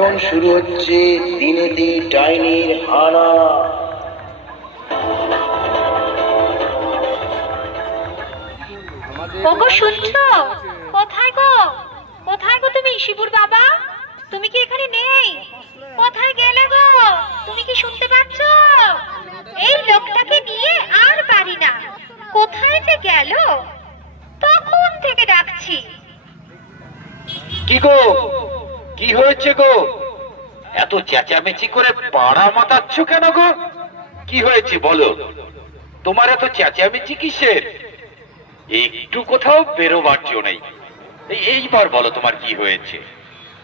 এখন শুরু হচ্ছে দিনেতে ডাইনির হানা। ওগো শুনছো? কোথায় গো, কোথায় গো তুমি শিবুর বাবা? তুমি কি এখানে নেই? কোথায় গেলে গো? তুমি কি শুনতে পাচ্ছ? এই লোকটাকে নিয়ে আর পারি না, কোথায় যে গেল? তখন থেকে ডাকছি। কি গো, কি হয়েছে গো? এত চেঁচামেচি করে পাড়া মাতাচ্ছ কেন গো? কি হয়েছে বলো? তোমার এত চেঁচামেচি কিসের? একটু কোথাও বেরোবার জো নেই। এইবার বলো তোমার কি হয়েছে?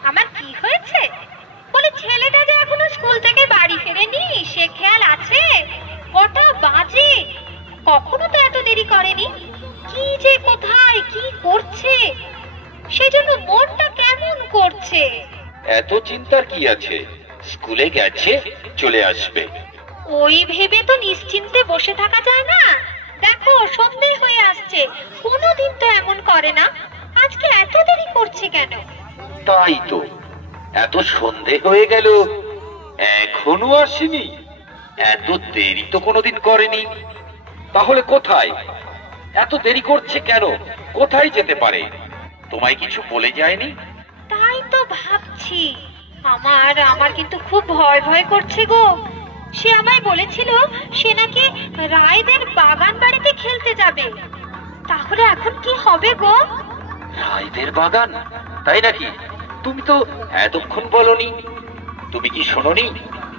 আমার কি হয়েছে? বলে ছেলেটা যে এখনো স্কুল থেকে বাড়ি ফেরেনি সে খেয়াল আছে? কটা বাজে, কখনো তো এত দেরি করেনি। কি যে কোথায় কি করছে, সেজন্য মনটা কেমন করছে। এত চিন্তার কি আছে? স্কুলে গেছে, চলে আসবে। ওই ভেবে তো নিশ্চিন্তে বসে থাকা যায় না। দেখো সন্ধে হয়ে আসছে, কোনোদিন তো এমন করে না, আজকে এত দেরি করছে কেন? তাই তো, এত সন্ধে হয়ে গেল এখনো আসেনি। এত দেরি তো কোনোদিন করেনি। তাহলে কোথায়? এত দেরি করছে কেন? কোথায় যেতে পারে? তোমায় কিছু বলে যায়নি? তাই তো ভাবছি, আমার কিন্তু খুব ভয় ভয় করছে গো। সে আমায় বলেছিল সে নাকি রায়দের বাগান বাড়িতে খেলতে যাবে। তাহলে এখন কি হবে গো? রায়দের বাগান? তাই নাকি? তুমি তো এতক্ষণ বলনি। তুমি কি শোনোনি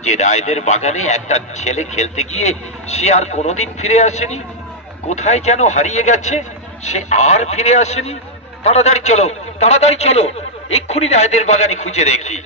যে রায়দের বাগানে একটা ছেলে খেলতে গিয়ে সে আর কোনোদিন ফিরে আসেনি? কোথায় যেন হারিয়ে গেছে, সে আর ফিরে আসেনি। তাড়াতাড়ি চলো, তাড়াতাড়ি চলো, এক্ষুনি রায়দের বাগানে খুঁজে দেখি।